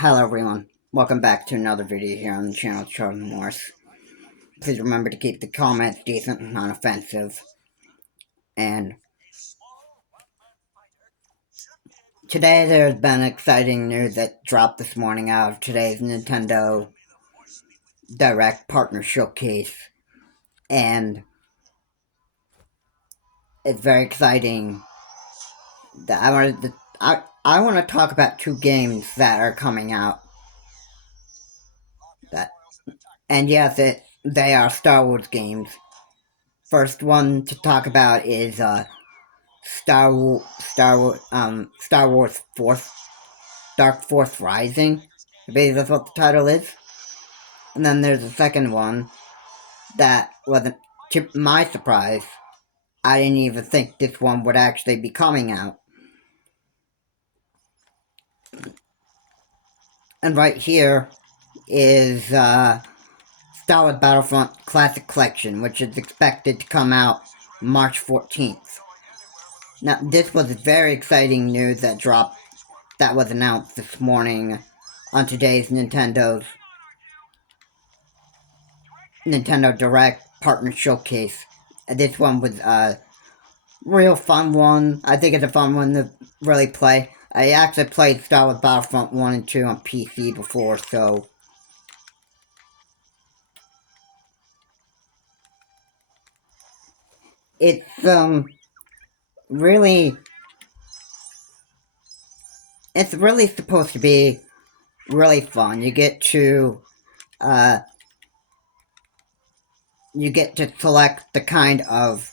Hello everyone, welcome back to another video here on the channel Charles Morris. Please remember to keep the comments decent and non-offensive. And today there's been exciting news that dropped this morning out of today's Nintendo Direct Partner Showcase. And it's very exciting that I want to talk about two games that are coming out. And yes, they are Star Wars games. First one to talk about is Star Wars Force Dark Force Rising. I believe that's what the title is. And then there's a second one that wasn't, to my surprise, I didn't even think this one would actually be coming out. And right here is Star Wars Battlefront Classic Collection, which is expected to come out March 14th. Now, this was very exciting news that was announced this morning on today's Nintendo Direct Partner Showcase. This one was a real fun one. I think it's a fun one to really play. I actually played Star Wars Battlefront 1 and 2 on PC before, so it's really supposed to be really fun. You get to select the kind of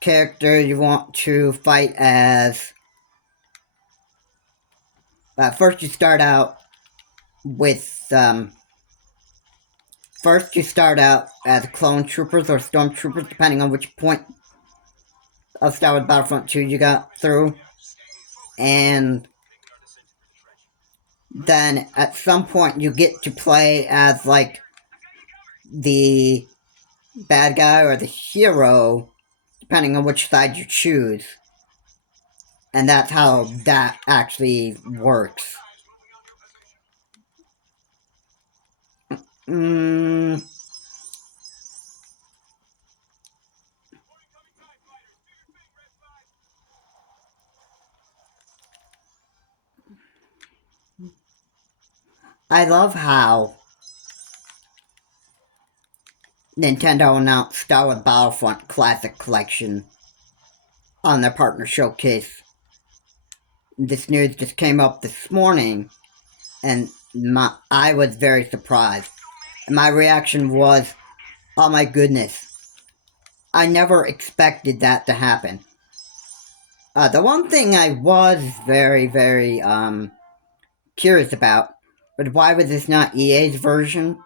character you want to fight as. First you start out as clone troopers or stormtroopers, depending on which point of Star Wars Battlefront 2 you got through. And then at some point you get to play as like the bad guy or the hero, depending on which side you choose. And that's how that actually works. I love how Nintendo announced Star Wars Battlefront Classic Collection on their partner showcase. This news just came up this morning, and I was very surprised. And my reaction was, oh my goodness, I never expected that to happen. The one thing I was very, very curious about was why was this not EA's version,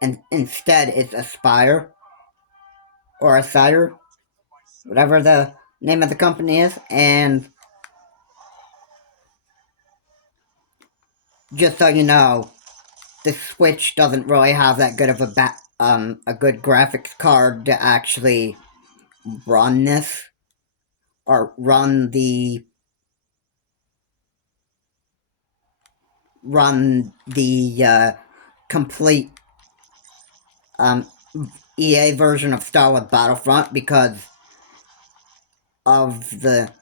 and instead it's Aspire or Aspire, whatever the name of the company is. And just so you know, the Switch doesn't really have that good of a good graphics card to actually run this, or run the complete EA version of Star Wars Battlefront, because of the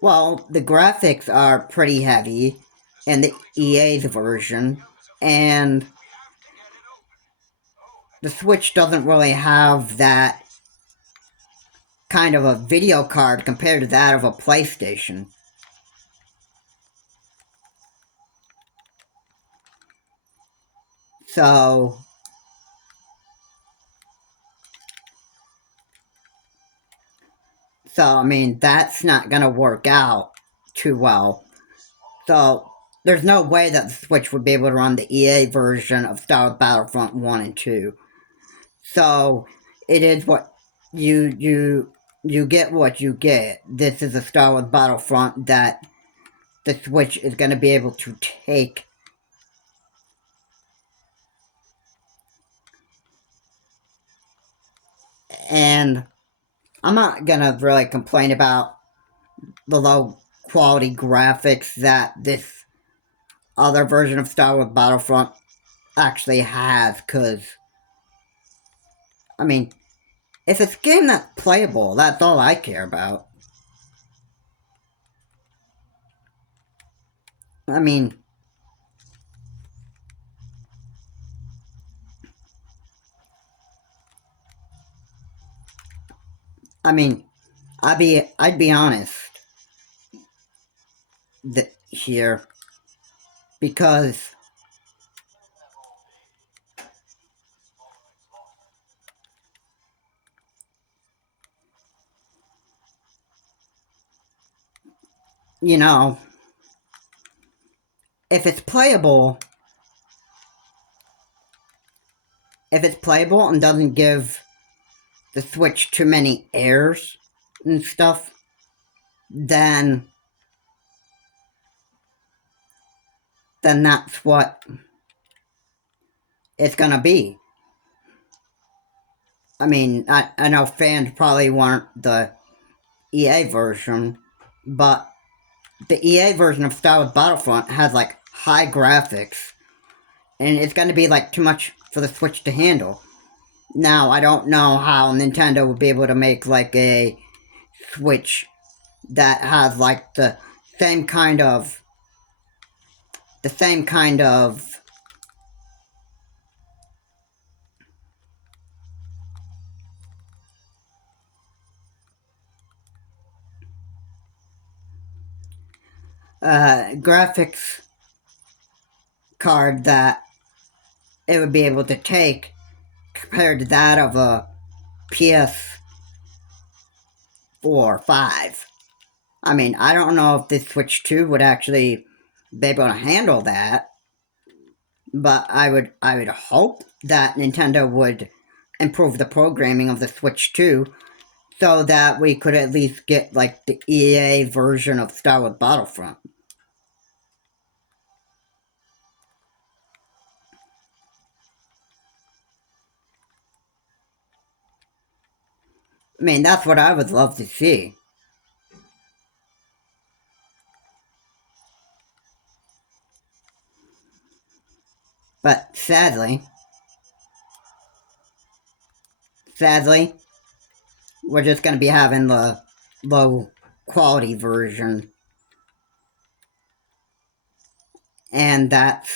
graphics are pretty heavy in the EA's version, and the Switch doesn't really have that kind of a video card compared to that of a PlayStation. So I mean, that's not gonna work out too well. So there's no way that the Switch would be able to run the EA version of Star Wars Battlefront 1 and 2. So it is what you get what you get. This is a Star Wars Battlefront that the Switch is going to be able to take. And I'm not going to really complain about the low quality graphics that this other version of Star Wars Battlefront actually has, because, I mean, if it's a game that's playable, that's all I care about. I mean, I'd be honest here, because you know, if it's playable, and doesn't give the Switch too many errors and stuff, then that's what it's gonna be. I mean, I know fans probably want the EA version, but the EA version of Star Wars Battlefront has like high graphics, and it's gonna be like too much for the Switch to handle. Now, I don't know how Nintendo will be able to make like a Switch that has like the same kind of graphics card that it would be able to take compared to that of a PS4 or 5. I mean, I don't know if this Switch 2 would actually be able to handle that, but I would hope that Nintendo would improve the programming of the Switch 2 so that we could at least get like the EA version of Star Wars Battlefront. I mean, that's what I would love to see. But sadly, we're just going to be having the low quality version. And that's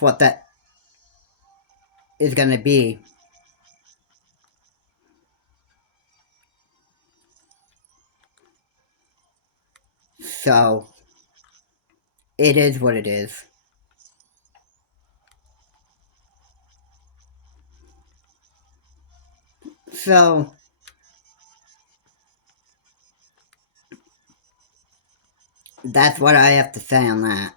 what that is going to be. So, it is what it is. So, that's what I have to say on that.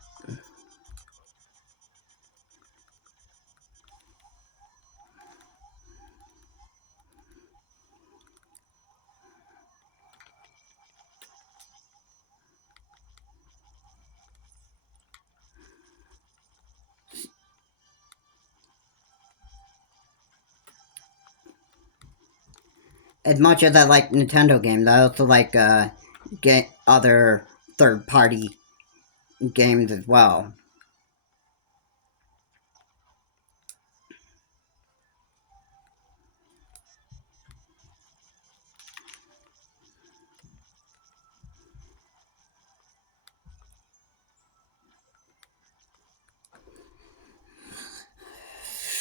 As much as I like Nintendo games, I also like get other third-party games as well.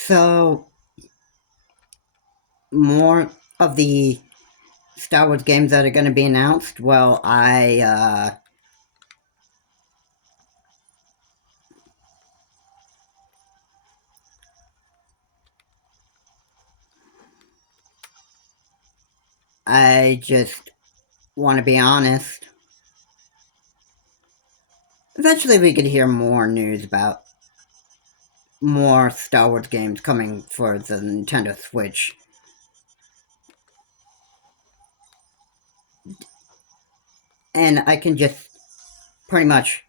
So, more of the Star Wars games that are going to be announced. Well, I just want to be honest. Eventually, we could hear more news about more Star Wars games coming for the Nintendo Switch. And I can just pretty much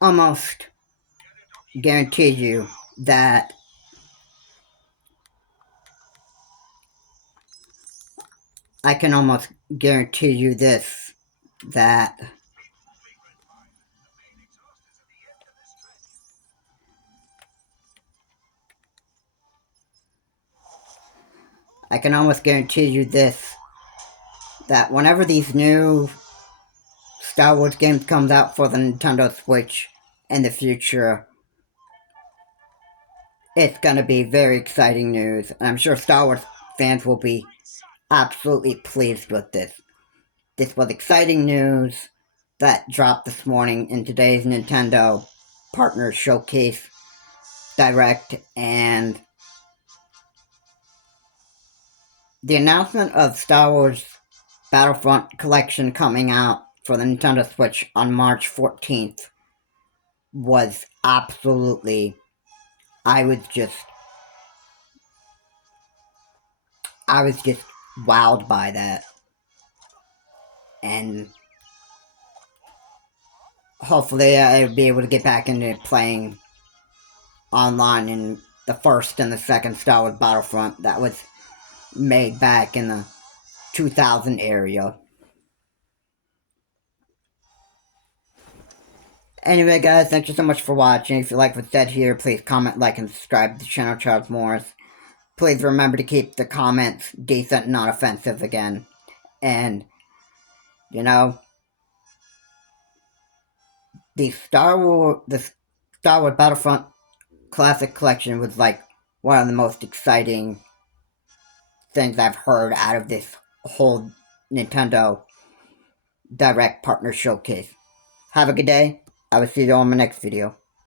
almost guarantee you that I can almost guarantee you this, that I can almost guarantee you this, that whenever these new Star Wars games comes out for the Nintendo Switch in the future, it's gonna be very exciting news, and I'm sure Star Wars fans will be absolutely pleased with this. This was exciting news that dropped this morning in today's Nintendo Partner Showcase Direct, and the announcement of Star Wars Battlefront Collection coming out for the Nintendo Switch on March 14th was absolutely, I was just wowed by that. And hopefully I'll be able to get back into playing online in the first and the second Star Wars Battlefront that was made back in the 2000 area. Anyway, guys, thank you so much for watching. If you like what's said here, please comment, like, and subscribe to the channel, Charles Morris. Please remember to keep the comments decent and not offensive again. And, you know, the Star Wars Battlefront Classic Collection was like one of the most exciting things I've heard out of this whole Nintendo Direct Partner Showcase. Have a good day. I will see you on my next video.